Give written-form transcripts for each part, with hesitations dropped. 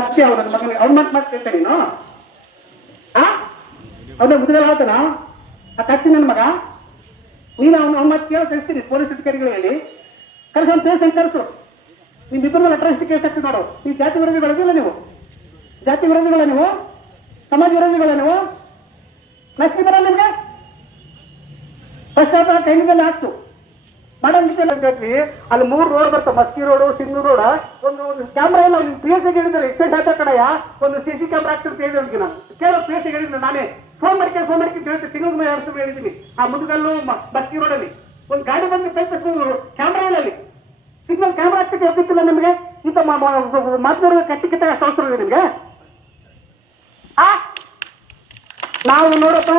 ಕಚ್ಚಿ ಅವ್ರ ನನ್ನ ಮಗನಿಗೆ ಅವ್ನ ಮಾತು ಕೇಳ್ತೇನೆ ನೀನು ಅವನ ಮುದುಗಲ್ ಹೇಳ್ತಾನ ಆ ಕಚ್ಚಿ ನನ್ನ ಮಗ ನೀನು ಅವ್ನ ಮಾತು ಕೇಳೋ ತಿಳಿಸ್ತೀನಿ ಪೊಲೀಸ್ ಅಧಿಕಾರಿಗಳು ಹೇಳಿ ಕರೆಸು ಅವ್ನು ಕೇಸ್ ಕರೆಸು ನಿಮ್ಮಿಬ್ಬರ ಮೇಲೆ ಅಟ್ರಾಸಿಟಿ ಕೇಸ್ ಹಾಕ್ತೀವಿ ನೋಡು ನೀವು ಜಾತಿ ವಿರೋಧಿಗಳಿಲ್ಲ ನೀವು ಜಾತಿ ವಿರೋಧಿಗಳ ನೀವು ಸಮಾಜ ವಿರೋಧಿಗಳ ನೀವು ನಕ್ಷಿ ಬರಲ್ಲ ನಿಮ್ಗೆ ಫಸ್ಟ್ ಆಫ್ ಕೈ ಮೇಲೆ ಹಾಕ್ತು ಮಾಡಂಗಿಲ್ಲ ಅಲ್ಲಿ 3 ರೋಡ್ ಬರ್ತಾವ ಮಸ್ಕಿ ರೋಡು ಸಿಂಧೂ ರೋಡ್ ಒಂದು ಕ್ಯಾಮ್ರಾ ಇಲ್ಲ ಅವ್ನಿಗೆ ಪಿ ಎಸ್ ಗೆ ಹೇಳಿದ್ರೆ ಎಕ್ಸೆಂಟ್ ಹಾಕೋ ಕಡೆಯ ಒಂದು CC ಕ್ಯಾಮ್ರಾ ಹಾಕ್ತಿರ್ತ ಹೇಳಿದ್ವಿ ನಾನು ಕೇಳೋ ಪಿ ಎಸ್ ಗೆ ಹೇಳಿದ್ರೆ ನಾನೇ ಫೋನ್ ಮಾಡ್ಕೊಂಡು ಹೇಳ್ತೀನಿ ತಿಂಗಳ ಮೇಲೆ 2 ಸಲ ಹೇಳಿದ್ದೀನಿ ಆ ಮುಂದಗಲ್ಲು ಮಸ್ಕಿ ರೋಡಲ್ಲಿ ಒಂದು ಗಾಡಿ ಬಂದು ಕ್ಯಾಮ್ರಾ ಇಲ್ಲ ಅಲ್ಲಿ ಸಿಗ್ನಲ್ ಕ್ಯಾಮ್ರಾ ಹಾಕ್ಸಕ್ಕೆ ಹೋಗ್ತಿಲ್ಲ ನಮಗೆ ಇಂಥ ಮಾತನಾಡುವ ಕಟ್ಟಿ ಅಷ್ಟು ಅವಸರ ಇದೆ ನಿಮ್ಗೆ ನಾವು ನೋಡಪ್ಪ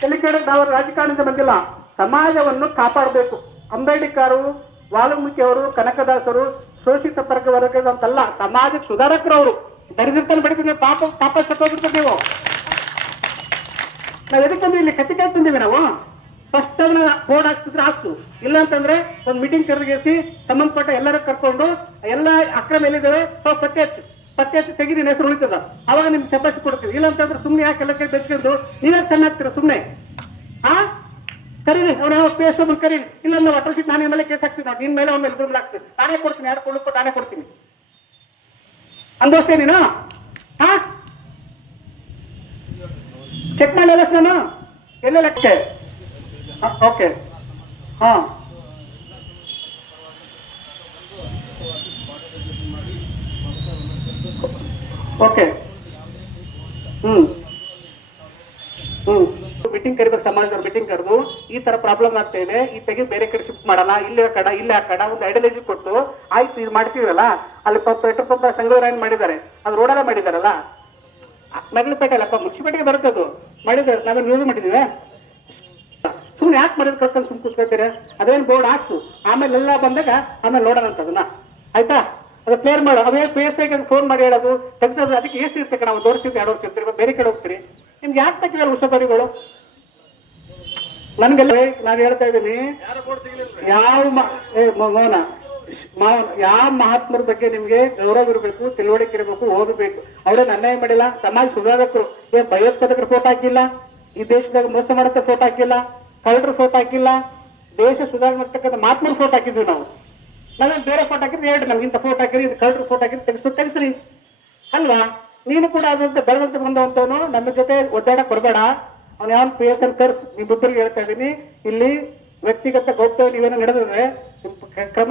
ತೆಲಿಕೆಡೆ ನಾವು ರಾಜಕಾರಣದಿಂದ ಬಂದಿಲ್ಲ ಸಮಾಜವನ್ನು ಕಾಪಾಡಬೇಕು ಅಂಬೇಡ್ಕರ್ ವಾಲ್ಮೀಕಿ ಅವರು ಕನಕದಾಸರು ಶೋಷಿತ ವರ್ಗದಂತಲ್ಲ ಸಮಾಜಕ್ಕೆ ಸುಧಾರಕರವರು ದರಿದ್ರತನ ಬಡಿದ್ರೆ ಪಾಪ ಸತ್ತೋಗಿರ್ತದೆ ನೀವು ನಾವ್ ಎದಕ್ಕಂದ್ರೆ ಇಲ್ಲಿ ಕತ್ತಿ ಬಂದೀವಿ ನಾವು ಫಸ್ಟ್ ಅದನ್ನ ಬೋರ್ಡ್ ಹಾಕ್ಸಿದ್ರೆ ಹಾಕ್ಸು ಇಲ್ಲ ಅಂತಂದ್ರೆ ಒಂದು ಮೀಟಿಂಗ್ ಕರೆದಿಸಿ ಸಂಬಂಧಪಟ್ಟ ಎಲ್ಲರೂ ಕರ್ಕೊಂಡು ಎಲ್ಲ ಅಕ್ರಮ ಎಲ್ಲಿದ್ದಾವೆ ಪತ್ತೆ ಹಚ್ಚಿ ತೆಗೀರಿ ಹೆಸರು ಉಳಿತದ ಅವಾಗ ನಿಮ್ಗೆ ಚಪಾಸಿ ಕೊಡ್ತೀವಿ ಇಲ್ಲ ಅಂತಂದ್ರೆ ಸುಮ್ಮನೆ ಯಾಕೆ ಎಲ್ಲ ಕೈ ಬೆಚ್ಕೊಂಡು ನೀವೇ ಸಣ್ಣ ಆಗ್ತೀರ ಸುಮ್ಮನೆ ಕರೀರಿ ಅವ್ನ ಪೇಸ್ ಕರೀರಿ ಇಲ್ಲ ನಾವು ಅಟ್ರಾಸಿಟಿ ನಾನು ಮೇಲೆ ಕೇಸ್ ಹಾಕ್ತೀನಿ ನಿನ್ ಮೇಲೆ ಅವ್ನ ಮೇಲೆ ಇಬ್ಬರು ಹಾಕ್ತೀನಿ ನಾನೇ ಕೊಡ್ತೀನಿ ಯಾರು ಕೊಳ್ಳು ನಾನೇ ಕೊಡ್ತೀನಿ ಅನ್ಭವಿಸ್ತೇ ನೀನು ಚೆಕ್ ಮಾಡಿ ಎಲ್ಲ ನಾನು ಎಲ್ಲ ಲೆಕ್ಕ ಓಕೆ ಓಕೆ ಮೀಟಿಂಗ್ ಕರಿಬೇಕು ಸಮಾಜದವ್ರು ಮೀಟಿಂಗ್ ಕರೆದು ಈ ತರ ಪ್ರಾಬ್ಲಮ್ ಆಗ್ತಾ ಇದೆ ಈ ತೆಗೆದು ಬೇರೆ ಕಡೆ ಶಿಫ್ಟ್ ಮಾಡೋಣ ಇಲ್ಲಿ ಹಾಕೋಣ ಒಂದು ಐಡಿಯಾಲಜಿ ಕೊಟ್ಟು ಆಯ್ತು ಇದು ಮಾಡ್ತೀವಲ್ಲ ಅಲ್ಲಿ ಪೆಟ್ರೋಲ್ ಪಂಪ್ ಸಂಗ್ರಹ ಮಾಡಿದ್ದಾರೆ ಅದು ರೋಡೆಲ್ಲ ಮಾಡಿದಾರಲ್ಲ ಮಗಳಪೇಟೆ ಅಲ್ಲಪ್ಪ ಮುನ್ಸಿಪಾಲಿಟಿಗೆ ಬರುತ್ತದು ಮಾಡಿದ್ದಾರೆ ನಾವೇನು ಯೂಸ್ ಮಾಡಿದೀವಿ ಸುಮ್ಮನೆ ಯಾಕೆ ಮಾಡಿದ್ ಕರ್ಕೊಂಡು ಸುಮ್ ಕೂತ್ಕೊಳ್ತೀರ ಅದೇನು ಬೋರ್ಡ್ ಹಾಕ್ಸು ಆಮೇಲೆ ಎಲ್ಲ ಬಂದಾಗ ಆಮೇಲೆ ನೋಡೋಣ ಅಂತ ಅದನ್ನ ಆಯ್ತಾ ಅದು ಕ್ಲಿಯರ್ ಮಾಡು ಅವೇ ಪಿ ಎಸ್ ಐಗೆ ಫೋನ್ ಮಾಡಿ ಹೇಳೋದು ತೆಗ್ಸೋದು ಅದಕ್ಕೆ ಎಷ್ಟು ಇರ್ತಕ್ಕೆ ನಾವು 1 ವರ್ಷ 2 ವರ್ಷ ಇರ್ತೀರಿ ಬೇರೆ ಕಡೆ ಹೋಗ್ತೀರಿ ನಿಮ್ಗೆ ಯಾಕೆ ತಕ್ಕಿದ್ದಾರೆ ಉಷಧರಿಗಳು ನನ್ಗೆಲ್ಲ ನಾನು ಹೇಳ್ತಾ ಇದ್ದೀನಿ ಯಾವ ಮಹಾತ್ಮರ ಬಗ್ಗೆ ನಿಮ್ಗೆ ಗೌರವ ಇರಬೇಕು ತಿಳುವಳಿಕೆ ಇರಬೇಕು ಓದಬೇಕು ಅವ್ರೇನು ಅನ್ಯಾಯ ಮಾಡಿಲ್ಲ ಸಮಾಜ ಸುಧಾರಕರು ಏನ್ ಭಯೋತ್ಪಾದಕರ ಫೋಟೋ ಹಾಕಿಲ್ಲ ಈ ದೇಶದಾಗ ಮೋಸ ಮಾಡತ್ತೆ ಫೋಟೋ ಹಾಕಿಲ್ಲ ಕಳ್ಳರ ಫೋಟೋ ಹಾಕಿಲ್ಲ ದೇಶ ಸುಧಾರಣೆ ಮಾಡ್ತಕ್ಕಂಥ ಮಹಾತ್ಮರ ಫೋಟೋ ಹಾಕಿದ್ವಿ ನಾವೇನು ಬೇರೆ ಫೋಟೋ ಹಾಕಿದ್ರೆ ಹೇಳ್ರಿ ನಮ್ಗಿಂತ ಫೋಟೋ ಹಾಕಿರಿ ಇದು ಕಳ್ಳರ ಫೋಟೋ ಹಾಕಿದ್ರೆ ತೆಗಿಸ್ರಿ ಅಲ್ವಾ ನೀನು ಕೂಡ ಅದಂತ ಬೆಳೆದಂತ ಬಂದವಂತವನು ನಮ್ಮ ಜೊತೆ ಒದ್ದಾಡಕ್ ಬರಬೇಡ ಅವ್ನು ಯಾವ PSI ಕರ್ಸ್ ನಿಮ್ಮಿಬ್ಬರಿಗೆ ಹೇಳ್ತಾ ಇದ್ದೀನಿ ಇಲ್ಲಿ ವ್ಯಕ್ತಿಗತ ಗೌಪ್ಯ ನೀವೇನೋ ನಡೆದ್ರೆ ಕ್ರಮ